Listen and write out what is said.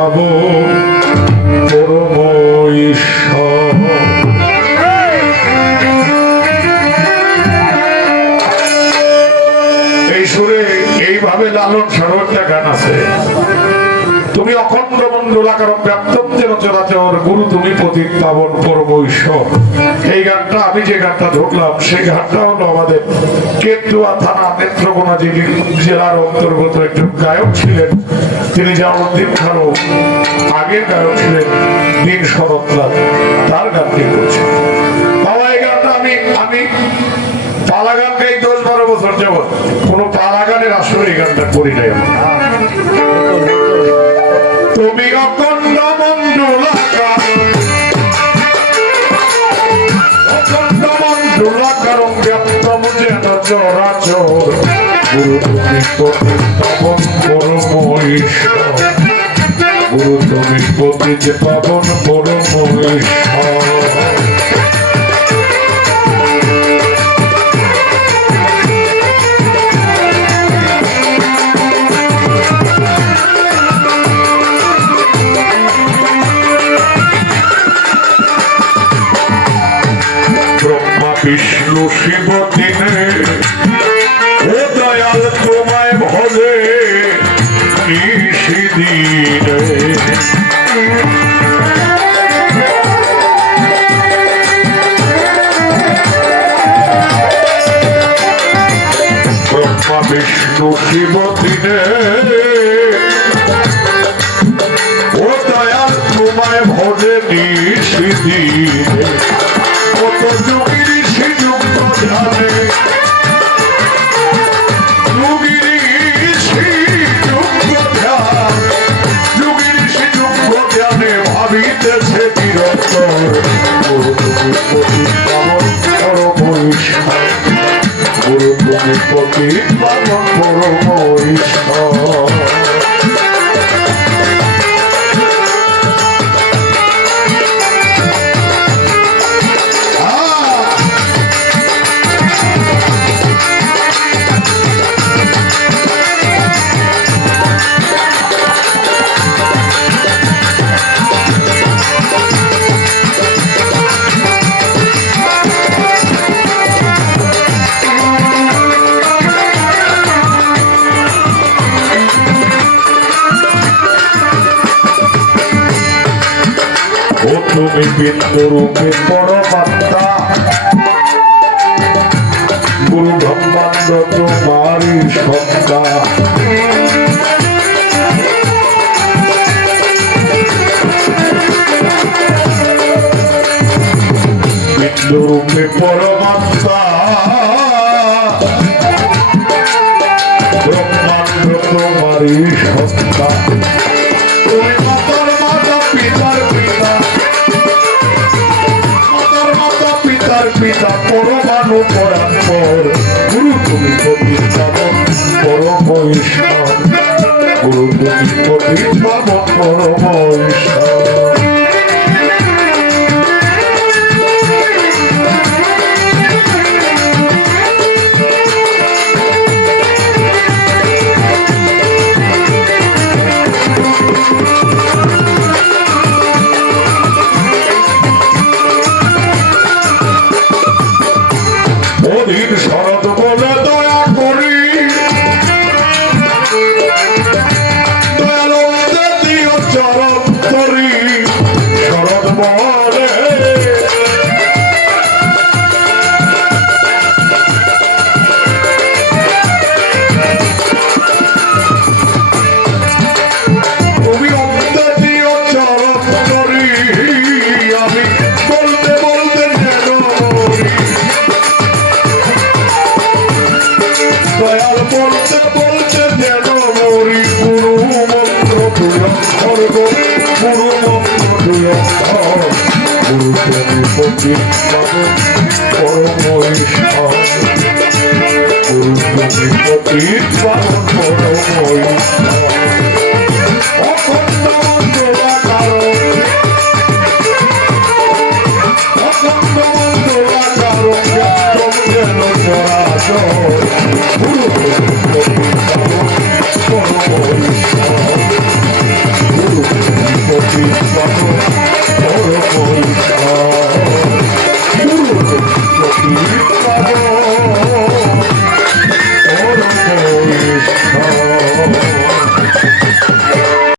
পাব পরম এই সুরে এইভাবে লালন সরোজ গান আছে। তুমি অখণ্ড মন্ডলাকার ব্যাপ্তম যেন চরাচর, গুরু তুমি পতিত পরম ঈশ্বর এই গানটা আমি যে গানটা ধরলাম, সেই গানটা হলো আমাদের কেতুয়া থানা নেত্রকোনা জেলি- জেলার অন্তর্গত একজন গায়ক ছিলেন, তিনি জামালউদ্দিন খানও আগের গায়ক ছিলেন দিন শরৎলাল, তার গানটি করছে বাবা, এই গানটা আমি আমি পালা গান গাই দশ বারো বছর যাবত কোনো পালা গানের আসলে এই গানটা মণ্ডলাকার ব্যাপ্তম যেন চরাচর গুরু তুমি পতিত পাবন পরম ঈশ্বর গুরু তুমি পরম ঈশ্বর বিষ্ণু শিব দিনে। ও দয়াল তোমায় ভজে নিশি দিনে। ব্রহ্মা, বিষ্ণু, শিব দিনে। ও দয়াল তোমায় ভজে নিশি ভাবিতেছে নিরন্তর গুরু পালন ঈশ্বর তুমি বিন্দু রূপে পরমাত্মা গুরু ব্রহ্মাণ্ড তোমারই সত্তা। বিন্দু রূপে ব্রহ্মাণ্ড তোমারই সত্তা। তুমি মাতার মাতা, পিতার পিতা। মাতা পিতা পরমাণু পরাৎপর দয়াল বলতে বলতে যেন মরি গুরু মন্ত্র প্রিয় হর গরি গুরু মন্ত্র প্রিয় গুরু প্রেমী পরম গুরু প্রেমী পতি